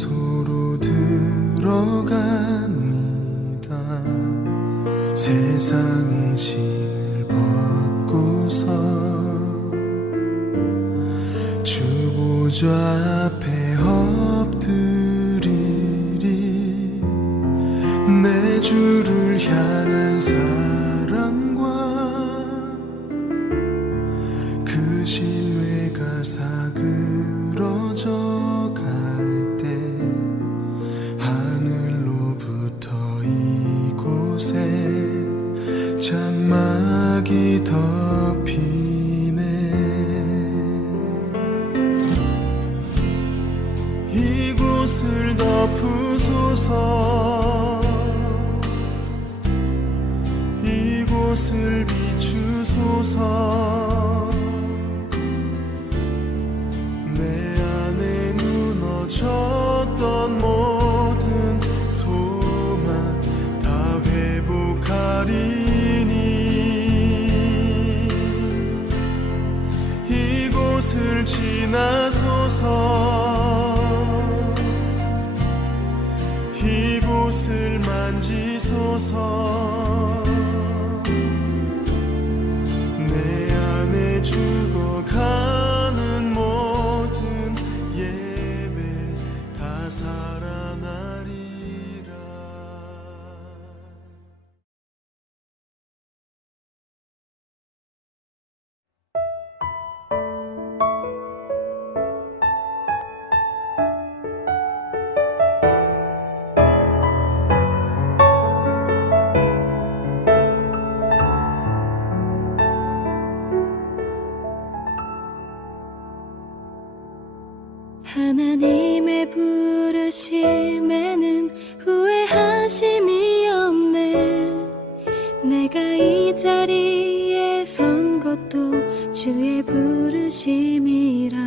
장소로 들어갑니다. 세상의 신을 벗고서 주 보좌 앞에 엎드리리. 내 주를 향한 사랑과 그 신뢰가 사그러져 갈 때 하늘로부터 이곳에 장막이 덮이네. 이곳을 덮으소서. 이곳을 비추소서. 내 안에 무너졌던 모든 소망 다 회복하리니. 이곳을 지나소서. 이곳을 만지소서. 내 안에 죽어가는 모든 예배 다 살아나리라. 하나님의 부르심에는 후회하심이 없네. 내가 이 자리에 선 것도 주의 부르심이라.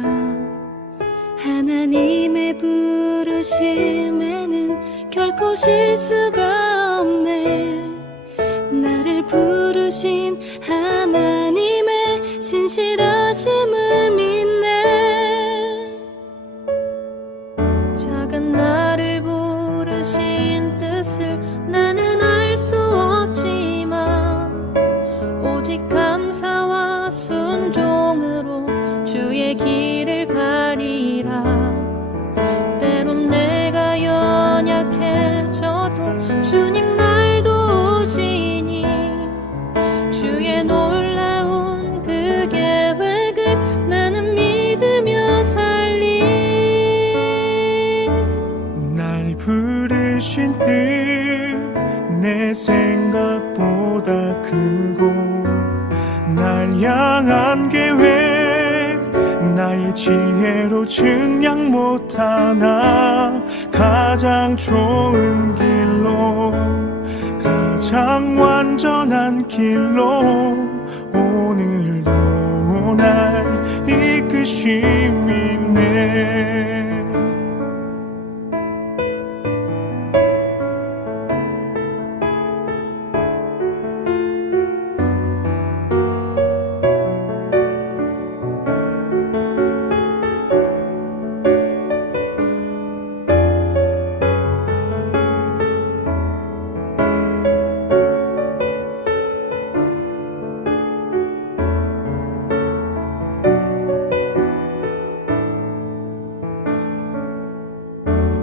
하나님의 부르심에는 결코 실수가 없네. 나를 부르신 하나님의 신실하심을 믿네. 작은 나를 부르신 뜻을 나는 알 수 없지만 오직 감사와 순종으로 주의 길을 가리라. 때론 내가 연약해져도 주님 날 도우시니 주의 놀라운 그 계획을 나는 믿으며 살리. 날 부르신 뜻 내 생각보다 크고 날 향한 계획 나의 지혜로 증량 못하나. 가장 좋은 길로 가장 완전한 길로 오늘도 날 이끄심이네.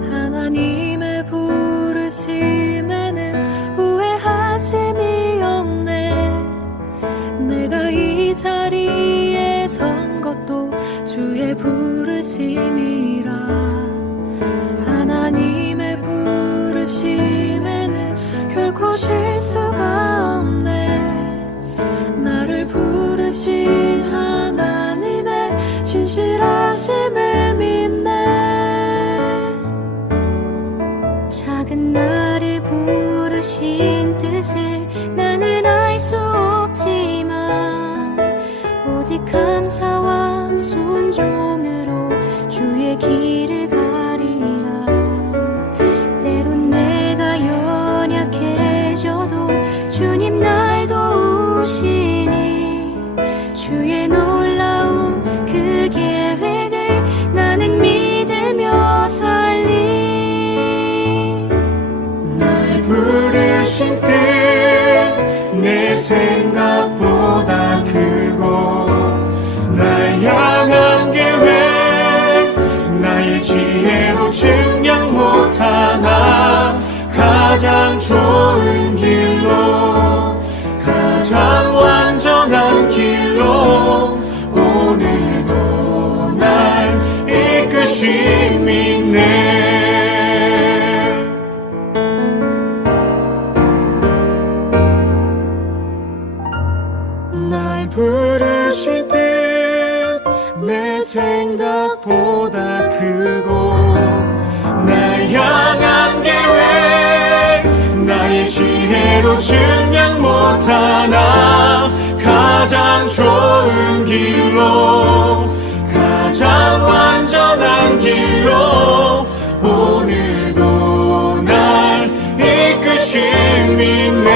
하나님의 부르심에는 후회하심이 없네. 내가 이 자리에 선 것도 주의 부르심이라. 하나님의 부르심에는 결코 실수가 없네. 나를 부르신 하나님의 신실하심을 믿네. 작은 나를 부르신 뜻을 나는 알 수 없지만 오직 감사와 순종으로 주의 길을 가리라. 때론 내가 연약해져도 주님 날 도우시니 주의 놀라운 그 계획을 나는 믿으며 살리. 생각보다 크고 날 향한 계획 나의 지혜로 증량 못하나 가장 좋은 길로 가장 완전한 길로 오늘도 날 이끄심 있네. 날 부르실 때 내 생각보다 크고 날 향한 계획 나의 지혜로 증량 못하나 가장 좋은 길로 가장 완전한 길로 오늘도 날 이끄심 있네.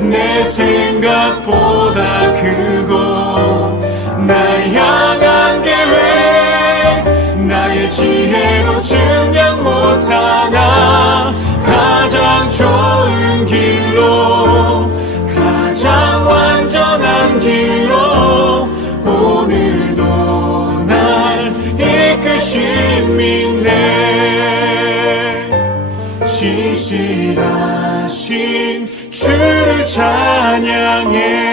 내 생각보다 크고 날 향한 계획 나의 지혜로 증량 못하나 가장 좋은 길로 가장 완전한 길로 오늘도 날 이끄심 있네. 신실하신 주를 찬양해.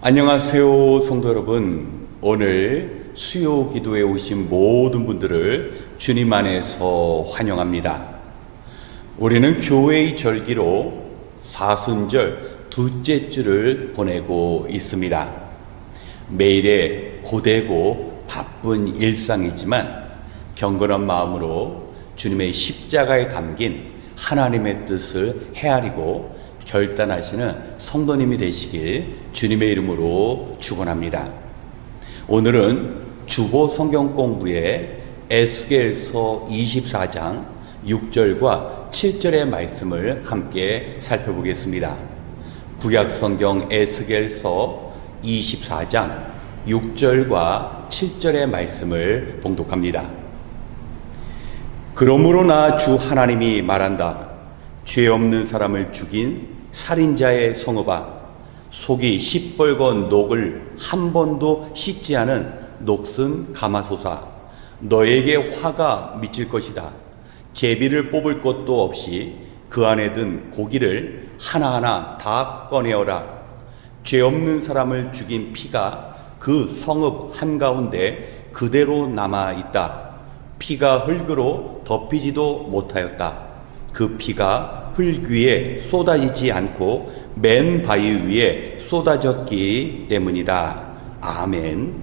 안녕하세요, 성도 여러분. 오늘 수요 기도에 오신 모든 분들을 주님 안에서 환영합니다. 우리는 교회의 절기로 사순절 둘째 주를 보내고 있습니다. 매일의 고되고 바쁜 일상이지만 경건한 마음으로 주님의 십자가에 담긴 하나님의 뜻을 헤아리고 결단하시는 성도님이 되시길 주님의 이름으로 축원합니다. 오늘은 주보 성경 공부의 에스겔서 24장 6절과 7절의 말씀을 함께 살펴보겠습니다. 구약 성경 에스겔서 24장 6절과 7절의 말씀을 봉독합니다. 그러므로 나 주 하나님이 말한다. 죄 없는 사람을 죽인 살인자의 성읍아, 속이 시뻘건 녹을 한 번도 씻지 않은 녹슨 가마솥아, 너에게 화가 미칠 것이다. 제비를 뽑을 것도 없이 그 안에 든 고기를 하나하나 다 꺼내어라. 죄 없는 사람을 죽인 피가 그 성읍 한가운데 그대로 남아있다. 피가 흙으로 덮이지도 못하였다. 그 피가 흙 위에 쏟아지지 않고 맨 바위 위에 쏟아졌기 때문이다. 아멘.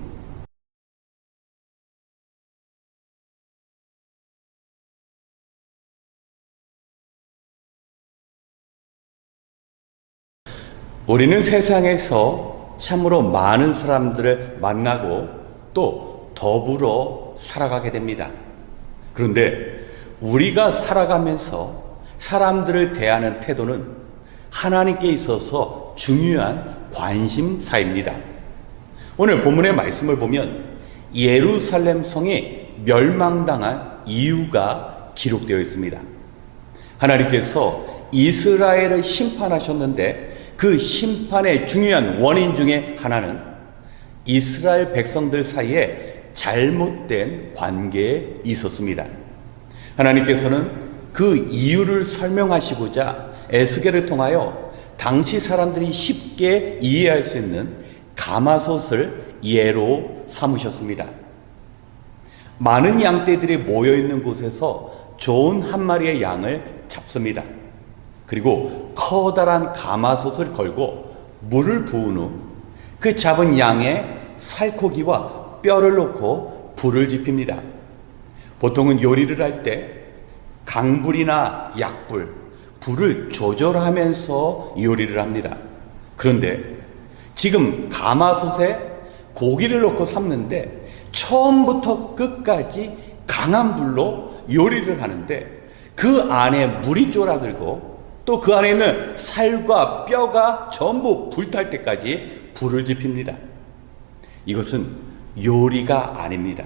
우리는 세상에서 참으로 많은 사람들을 만나고 또 더불어 살아가게 됩니다. 그런데 우리가 살아가면서 사람들을 대하는 태도는 하나님께 있어서 중요한 관심사입니다. 오늘 본문의 말씀을 보면 예루살렘 성이 멸망당한 이유가 기록되어 있습니다. 하나님께서 이스라엘을 심판하셨는데 그 심판의 중요한 원인 중에 하나는 이스라엘 백성들 사이에 잘못된 관계에 있었습니다. 하나님께서는 그 이유를 설명하시고자 에스겔을 통하여 당시 사람들이 쉽게 이해할 수 있는 가마솥을 예로 삼으셨습니다. 많은 양떼들이 모여있는 곳에서 좋은 한 마리의 양을 잡습니다. 그리고 커다란 가마솥을 걸고 물을 부은 후 그 잡은 양의 살코기와 뼈를 넣고 불을 지핍니다. 보통은 요리를 할 때 강불이나 약불, 불을 조절하면서 요리를 합니다. 그런데 지금 가마솥에 고기를 넣고 삶는데 처음부터 끝까지 강한 불로 요리를 하는데 그 안에 물이 쫄아들고 또 그 안에 있는 살과 뼈가 전부 불탈 때까지 불을 지핍니다. 이것은 요리가 아닙니다.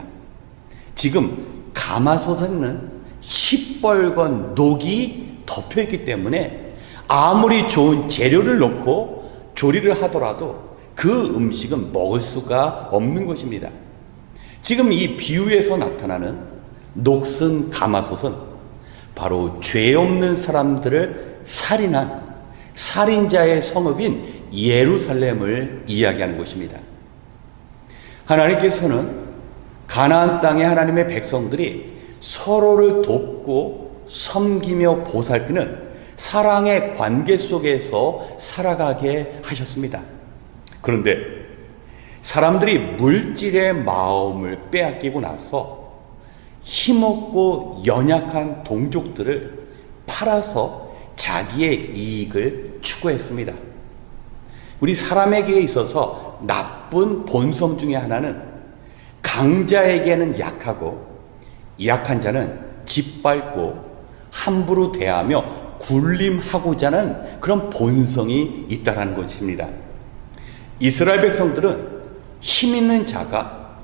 지금 가마솥에는 시뻘건 녹이 덮여있기 때문에 아무리 좋은 재료를 넣고 조리를 하더라도 그 음식은 먹을 수가 없는 것입니다. 지금 이 비유에서 나타나는 녹슨 가마솥은 바로 죄 없는 사람들을 살인한 살인자의 성읍인 예루살렘을 이야기하는 것입니다. 하나님께서는 가나안 땅의 하나님의 백성들이 서로를 돕고 섬기며 보살피는 사랑의 관계 속에서 살아가게 하셨습니다. 그런데 사람들이 물질의 마음을 빼앗기고 나서 힘없고 연약한 동족들을 팔아서 자기의 이익을 추구했습니다. 우리 사람에게 있어서 나쁜 본성 중에 하나는 강자에게는 약하고 약한 자는 짓밟고 함부로 대하며 굴림하고자 하는 그런 본성이 있다는 것입니다. 이스라엘 백성들은 힘 있는 자가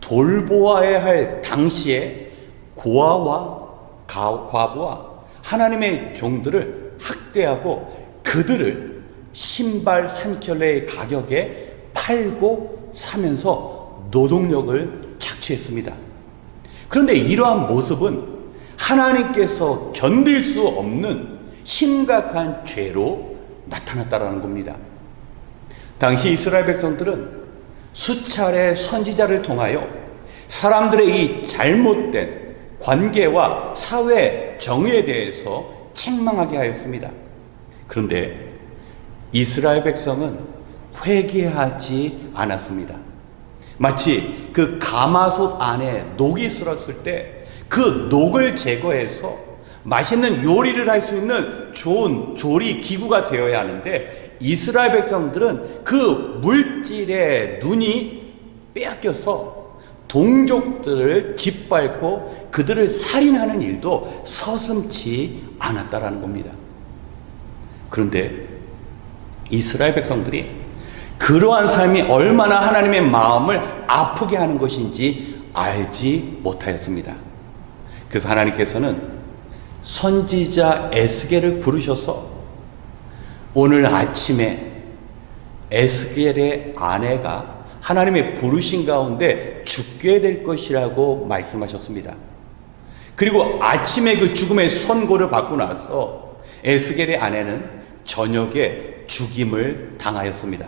돌보아야 할 당시에 고아와 과부와 하나님의 종들을 학대하고 그들을 신발 한 켤레의 가격에 팔고 사면서 노동력을 착취했습니다. 그런데 이러한 모습은 하나님께서 견딜 수 없는 심각한 죄로 나타났다는 겁니다. 당시 이스라엘 백성들은 수차례 선지자를 통하여 사람들의 이 잘못된 관계와 사회 정의에 대해서 책망하게 하였습니다. 그런데 이스라엘 백성은 회개하지 않았습니다. 마치 그 가마솥 안에 녹이 슬었을 때 그 녹을 제거해서 맛있는 요리를 할 수 있는 좋은 조리 기구가 되어야 하는데 이스라엘 백성들은 그 물질의 눈이 빼앗겨서 동족들을 짓밟고 그들을 살인하는 일도 서슴지 않았다라는 겁니다. 그런데 이스라엘 백성들이 그러한 삶이 얼마나 하나님의 마음을 아프게 하는 것인지 알지 못하였습니다. 그래서 하나님께서는 선지자 에스겔을 부르셔서 오늘 아침에 에스겔의 아내가 하나님의 부르신 가운데 죽게 될 것이라고 말씀하셨습니다. 그리고 아침에 그 죽음의 선고를 받고 나서 에스겔의 아내는 저녁에 죽임을 당하였습니다.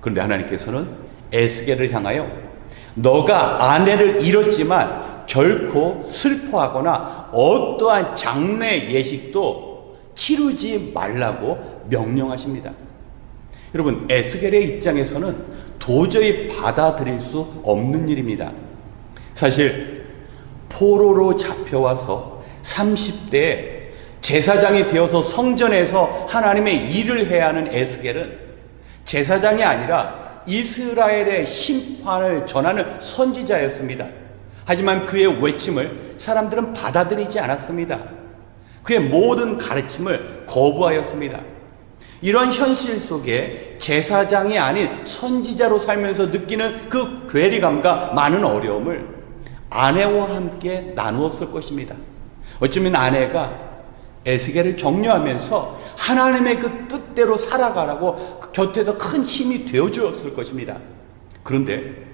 그런데 하나님께서는 에스겔을 향하여 너가 아내를 잃었지만 결코 슬퍼하거나 어떠한 장례 예식도 치르지 말라고 명령하십니다. 여러분, 에스겔의 입장에서는 도저히 받아들일 수 없는 일입니다. 사실 포로로 잡혀와서 30대에 제사장이 되어서 성전에서 하나님의 일을 해야 하는 에스겔은 제사장이 아니라 이스라엘의 심판을 전하는 선지자였습니다. 하지만 그의 외침을 사람들은 받아들이지 않았습니다. 그의 모든 가르침을 거부하였습니다. 이런 현실 속에 제사장이 아닌 선지자로 살면서 느끼는 그 괴리감과 많은 어려움을 아내와 함께 나누었을 것입니다. 어쩌면 아내가 에스겔을 격려하면서 하나님의 그 뜻대로 살아가라고 그 곁에서 큰 힘이 되어주었을 것입니다. 그런데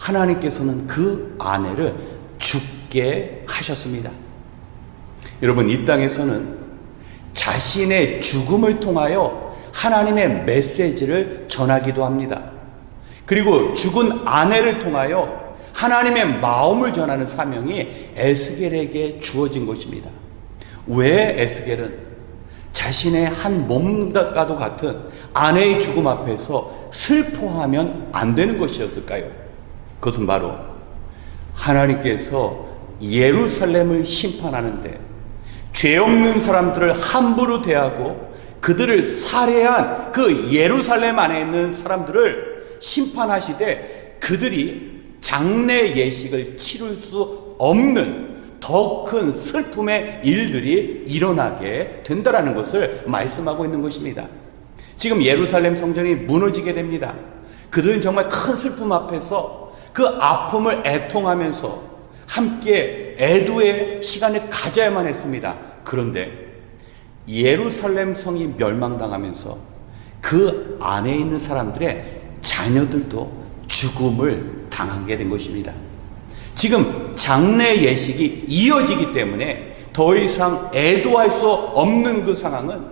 하나님께서는 그 아내를 죽게 하셨습니다. 여러분, 이 땅에서는 자신의 죽음을 통하여 하나님의 메시지를 전하기도 합니다. 그리고 죽은 아내를 통하여 하나님의 마음을 전하는 사명이 에스겔에게 주어진 것입니다. 왜 에스겔은 자신의 한 몸과도 같은 아내의 죽음 앞에서 슬퍼하면 안 되는 것이었을까요? 그것은 바로 하나님께서 예루살렘을 심판하는데 죄 없는 사람들을 함부로 대하고 그들을 살해한 그 예루살렘 안에 있는 사람들을 심판하시되 그들이 장래 예식을 치룰 수 없는 더 큰 슬픔의 일들이 일어나게 된다라는 것을 말씀하고 있는 것입니다. 지금 예루살렘 성전이 무너지게 됩니다. 그들은 정말 큰 슬픔 앞에서 그 아픔을 애통하면서 함께 애도의 시간을 가져야만 했습니다. 그런데 예루살렘 성이 멸망당하면서 그 안에 있는 사람들의 자녀들도 죽음을 당하게 된 것입니다. 지금 장래 예식이 이어지기 때문에 더 이상 애도할 수 없는 그 상황은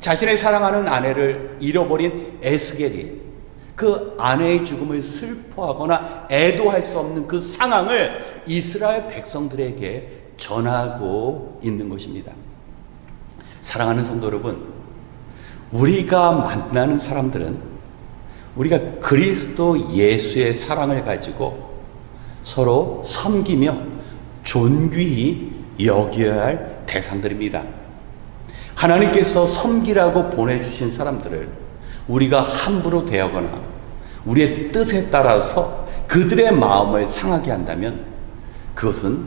자신의 사랑하는 아내를 잃어버린 에스겔이 그 아내의 죽음을 슬퍼하거나 애도할 수 없는 그 상황을 이스라엘 백성들에게 전하고 있는 것입니다. 사랑하는 성도 여러분, 우리가 만나는 사람들은 우리가 그리스도 예수의 사랑을 가지고 서로 섬기며 존귀히 여겨야 할 대상들입니다. 하나님께서 섬기라고 보내주신 사람들을 우리가 함부로 대하거나 우리의 뜻에 따라서 그들의 마음을 상하게 한다면 그것은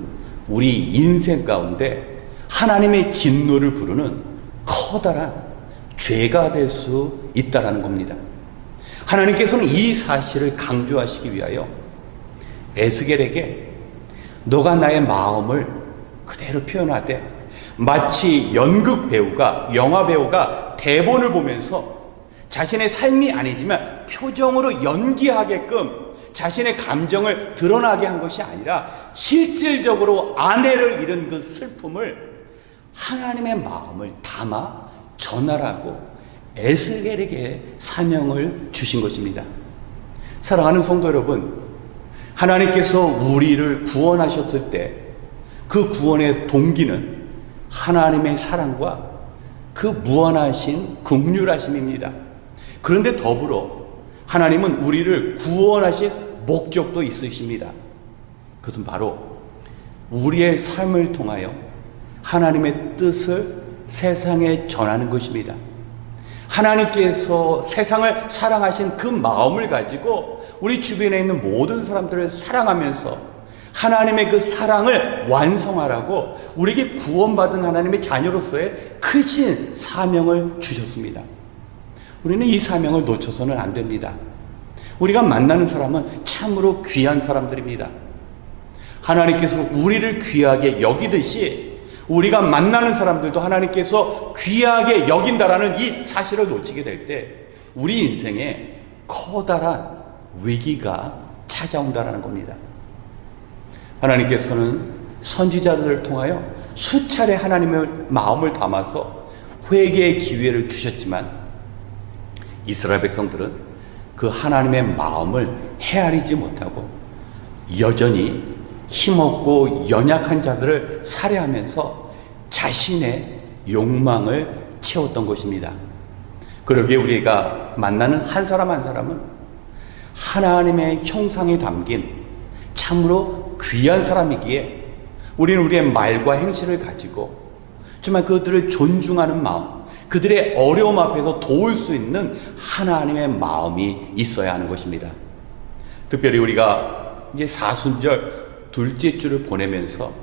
우리 인생 가운데 하나님의 진노를 부르는 커다란 죄가 될 수 있다는 겁니다. 하나님께서는 이 사실을 강조하시기 위하여 에스겔에게 너가 나의 마음을 그대로 표현하되 마치 연극 배우가, 영화 배우가 대본을 보면서 자신의 삶이 아니지만 표정으로 연기하게끔 자신의 감정을 드러나게 한 것이 아니라 실질적으로 아내를 잃은 그 슬픔을 하나님의 마음을 담아 전하라고 에스겔에게 사명을 주신 것입니다. 사랑하는 성도 여러분, 하나님께서 우리를 구원하셨을 때 그 구원의 동기는 하나님의 사랑과 그 무한하신 긍휼하심입니다. 그런데 더불어 하나님은 우리를 구원하신 목적도 있으십니다. 그것은 바로 우리의 삶을 통하여 하나님의 뜻을 세상에 전하는 것입니다. 하나님께서 세상을 사랑하신 그 마음을 가지고 우리 주변에 있는 모든 사람들을 사랑하면서 하나님의 그 사랑을 완성하라고 우리에게 구원받은 하나님의 자녀로서의 크신 사명을 주셨습니다. 우리는 이 사명을 놓쳐서는 안 됩니다. 우리가 만나는 사람은 참으로 귀한 사람들입니다. 하나님께서 우리를 귀하게 여기듯이 우리가 만나는 사람들도 하나님께서 귀하게 여긴다라는 이 사실을 놓치게 될 때 우리 인생에 커다란 위기가 찾아온다는 겁니다. 하나님께서는 선지자들을 통하여 수차례 하나님의 마음을 담아서 회개의 기회를 주셨지만 이스라엘 백성들은 그 하나님의 마음을 헤아리지 못하고 여전히 힘없고 연약한 자들을 살해하면서 자신의 욕망을 채웠던 것입니다. 그러기에 우리가 만나는 한 사람 한 사람은 하나님의 형상이 담긴 참으로 귀한 사람이기에 우리는 우리의 말과 행실을 가지고 정말 그들을 존중하는 마음, 그들의 어려움 앞에서 도울 수 있는 하나님의 마음이 있어야 하는 것입니다. 특별히 우리가 이제 사순절 둘째 주를 보내면서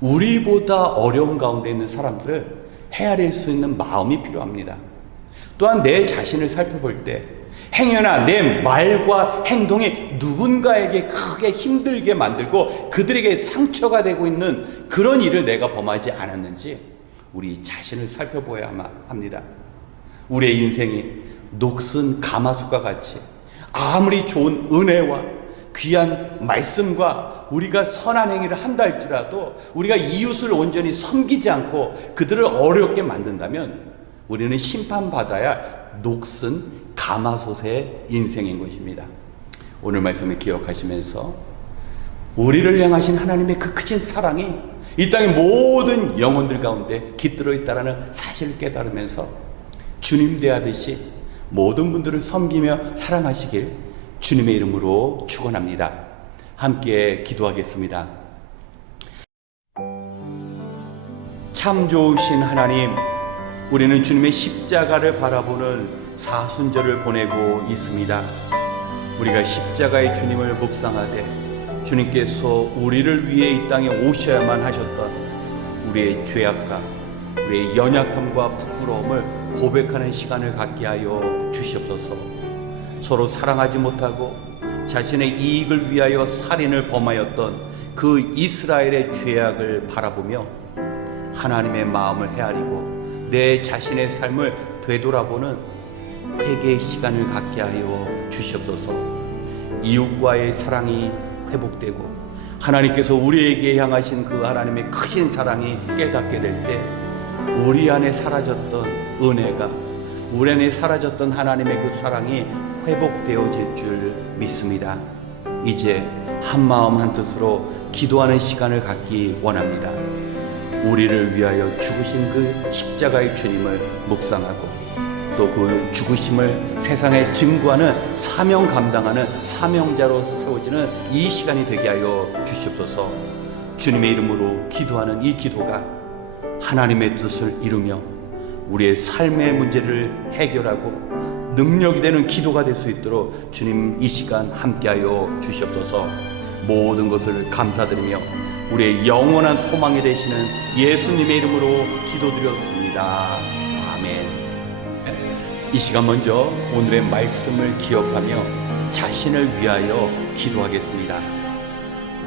우리보다 어려움 가운데 있는 사람들을 헤아릴 수 있는 마음이 필요합니다. 또한 내 자신을 살펴볼 때 행여나 내 말과 행동이 누군가에게 크게 힘들게 만들고 그들에게 상처가 되고 있는 그런 일을 내가 범하지 않았는지 우리 자신을 살펴보아야 합니다. 우리의 인생이 녹슨 가마솥과 같이 아무리 좋은 은혜와 귀한 말씀과 우리가 선한 행위를 한다 할지라도 우리가 이웃을 온전히 섬기지 않고 그들을 어렵게 만든다면 우리는 심판받아야 할 녹슨 가마솥의 인생인 것입니다. 오늘 말씀을 기억하시면서 우리를 향하신 하나님의 그 크신 사랑이 이 땅의 모든 영혼들 가운데 깃들어 있다는 사실을 깨달으면서 주님 대하듯이 모든 분들을 섬기며 사랑하시길 주님의 이름으로 축원합니다. 함께 기도하겠습니다. 참 좋으신 하나님, 우리는 주님의 십자가를 바라보는 사순절을 보내고 있습니다. 우리가 십자가의 주님을 묵상하되 주님께서 우리를 위해 이 땅에 오셔야만 하셨던 우리의 죄악과 우리의 연약함과 부끄러움을 고백하는 시간을 갖게 하여 주시옵소서. 서로 사랑하지 못하고 자신의 이익을 위하여 살인을 범하였던 그 이스라엘의 죄악을 바라보며 하나님의 마음을 헤아리고 내 자신의 삶을 되돌아보는 회개의 시간을 갖게 하여 주시옵소서. 이웃과의 사랑이 회복되고 하나님께서 우리에게 향하신 그 하나님의 크신 사랑이 깨닫게 될 때 우리 안에 사라졌던 은혜가, 우리 안에 사라졌던 하나님의 그 사랑이 회복되어질 줄 믿습니다. 이제 한마음 한뜻으로 기도하는 시간을 갖기 원합니다. 우리를 위하여 죽으신 그 십자가의 주님을 묵상하고 또 그 죽으심을 세상에 증거하는 사명 감당하는 사명자로 세워지는 이 시간이 되게 하여 주시옵소서. 주님의 이름으로 기도하는 이 기도가 하나님의 뜻을 이루며 우리의 삶의 문제를 해결하고 능력이 되는 기도가 될 수 있도록 주님 이 시간 함께하여 주시옵소서. 모든 것을 감사드리며 우리의 영원한 소망이 되시는 예수님의 이름으로 기도드렸습니다. 아멘. 이 시간 먼저 오늘의 말씀을 기억하며 자신을 위하여 기도하겠습니다.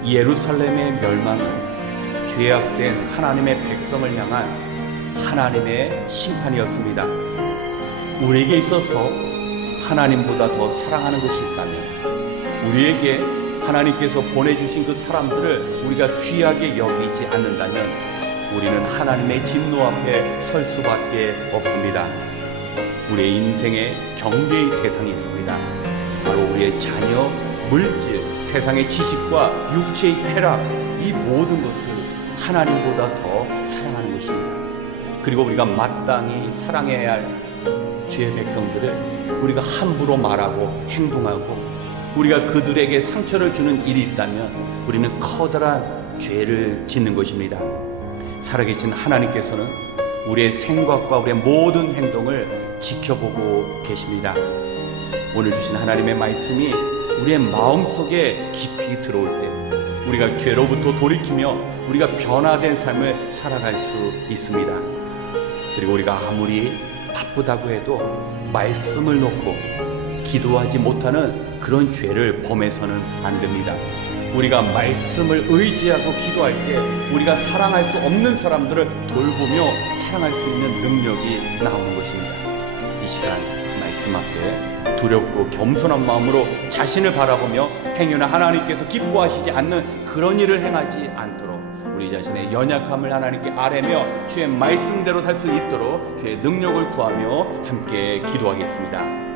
예루살렘의 멸망은 죄악된 하나님의 백성을 향한 하나님의 심판이었습니다. 우리에게 있어서 하나님보다 더 사랑하는 것이 있다면, 우리에게 하나님께서 보내주신 그 사람들을 우리가 귀하게 여기지 않는다면 우리는 하나님의 진노 앞에 설 수밖에 없습니다. 우리의 인생에 경계의 대상이 있습니다. 바로 우리의 자녀, 물질, 세상의 지식과 육체의 쾌락, 이 모든 것을 하나님보다 더 사랑하는 것입니다. 그리고 우리가 마땅히 사랑해야 할 주의 백성들을 우리가 함부로 말하고 행동하고 우리가 그들에게 상처를 주는 일이 있다면 우리는 커다란 죄를 짓는 것입니다. 살아계신 하나님께서는 우리의 생각과 우리의 모든 행동을 지켜보고 계십니다. 오늘 주신 하나님의 말씀이 우리의 마음속에 깊이 들어올 때 우리가 죄로부터 돌이키며 우리가 변화된 삶을 살아갈 수 있습니다. 그리고 우리가 아무리 바쁘다고 해도 말씀을 놓고 기도하지 못하는 그런 죄를 범해서는 안 됩니다. 우리가 말씀을 의지하고 기도할 때 우리가 사랑할 수 없는 사람들을 돌보며 사랑할 수 있는 능력이 나오는 것입니다. 이 시간 말씀 앞에 두렵고 겸손한 마음으로 자신을 바라보며 행여나 하나님께서 기뻐하시지 않는 그런 일을 행하지 않도록 우리 자신의 연약함을 하나님께 아뢰며 주의 말씀대로 살 수 있도록 주의 능력을 구하며 함께 기도하겠습니다.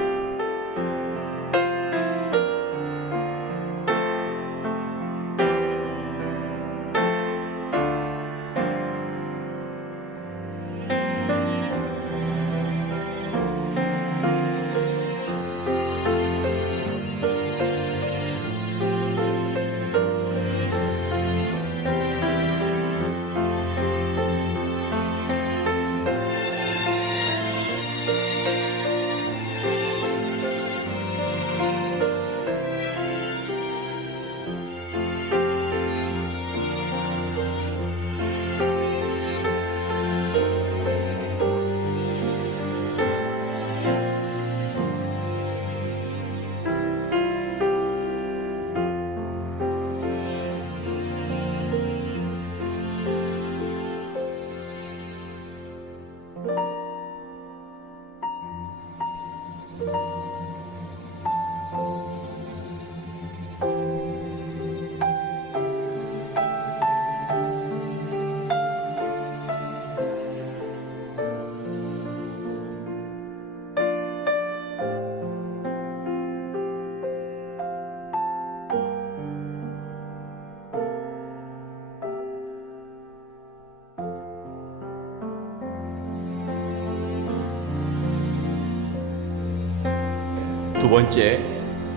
두 번째,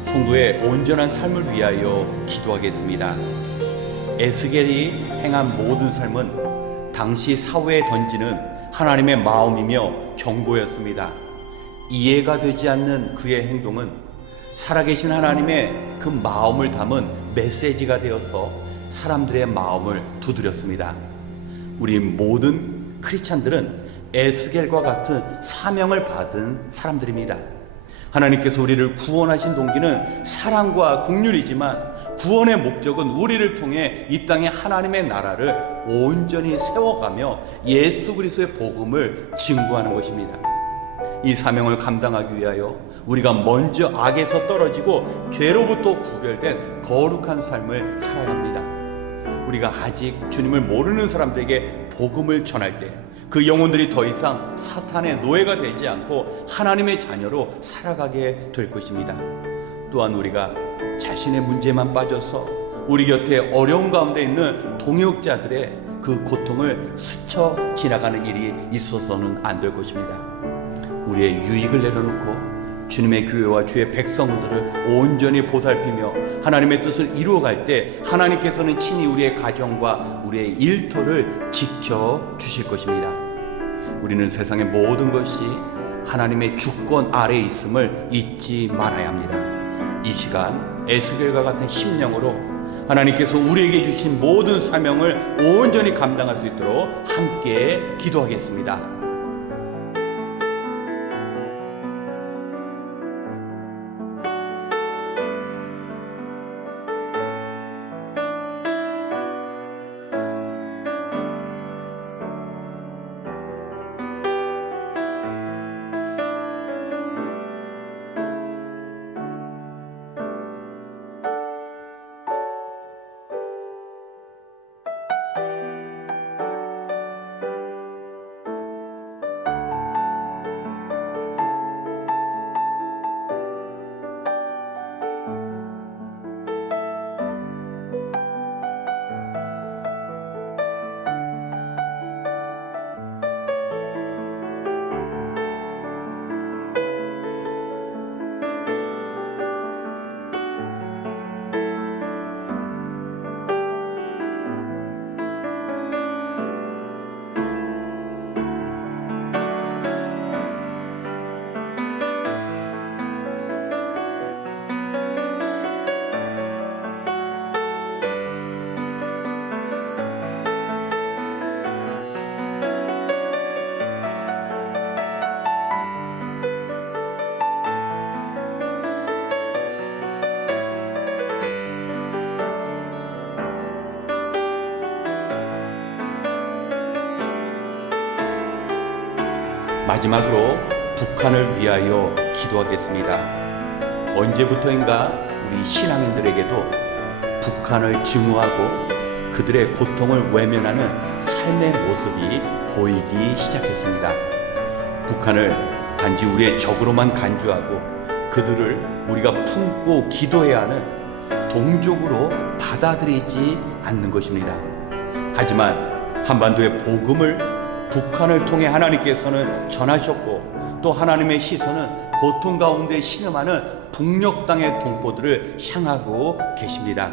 성도의 온전한 삶을 위하여 기도하겠습니다. 에스겔이 행한 모든 삶은 당시 사회에 던지는 하나님의 마음이며 경고였습니다. 이해가 되지 않는 그의 행동은 살아계신 하나님의 그 마음을 담은 메시지가 되어서 사람들의 마음을 두드렸습니다. 우리 모든 크리스찬들은 에스겔과 같은 사명을 받은 사람들입니다. 하나님께서 우리를 구원하신 동기는 사랑과 긍휼이지만 구원의 목적은 우리를 통해 이 땅에 하나님의 나라를 온전히 세워가며 예수 그리스도의 복음을 증거하는 것입니다. 이 사명을 감당하기 위하여 우리가 먼저 악에서 떨어지고 죄로부터 구별된 거룩한 삶을 살아야 합니다. 우리가 아직 주님을 모르는 사람들에게 복음을 전할 때 그 영혼들이 더 이상 사탄의 노예가 되지 않고 하나님의 자녀로 살아가게 될 것입니다. 또한 우리가 자신의 문제만 빠져서 우리 곁에 어려운 가운데 있는 동역자들의 그 고통을 스쳐 지나가는 일이 있어서는 안 될 것입니다. 우리의 유익을 내려놓고 주님의 교회와 주의 백성들을 온전히 보살피며 하나님의 뜻을 이루어갈 때 하나님께서는 친히 우리의 가정과 우리의 일터를 지켜주실 것입니다. 우리는 세상의 모든 것이 하나님의 주권 아래에 있음을 잊지 말아야 합니다. 이 시간 에스겔과 같은 심령으로 하나님께서 우리에게 주신 모든 사명을 온전히 감당할 수 있도록 함께 기도하겠습니다. 마지막으로 북한을 위하여 기도하겠습니다. 언제부터인가 우리 신앙인들에게도 북한을 증오하고 그들의 고통을 외면하는 삶의 모습이 보이기 시작했습니다. 북한을 단지 우리의 적으로만 간주하고 그들을 우리가 품고 기도해야 하는 동족으로 받아들이지 않는 것입니다. 하지만 한반도의 복음을 북한을 통해 하나님께서는 전하셨고 또 하나님의 시선은 고통 가운데 신음하는 북녘 땅의 동포들을 향하고 계십니다.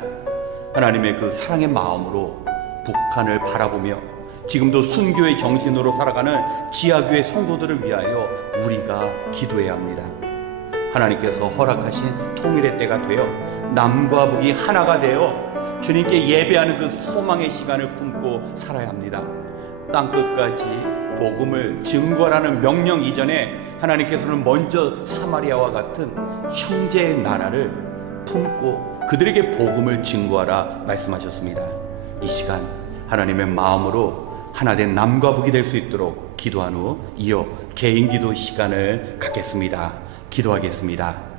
하나님의 그 사랑의 마음으로 북한을 바라보며 지금도 순교의 정신으로 살아가는 지하교회 성도들을 위하여 우리가 기도해야 합니다. 하나님께서 허락하신 통일의 때가 되어 남과 북이 하나가 되어 주님께 예배하는 그 소망의 시간을 품고 살아야 합니다. 땅끝까지 복음을 증거하라는 명령 이전에 하나님께서는 먼저 사마리아와 같은 형제의 나라를 품고 그들에게 복음을 증거하라 말씀하셨습니다. 이 시간 하나님의 마음으로 하나된 남과 북이 될 수 있도록 기도한 후 이어 개인 기도 시간을 갖겠습니다. 기도하겠습니다.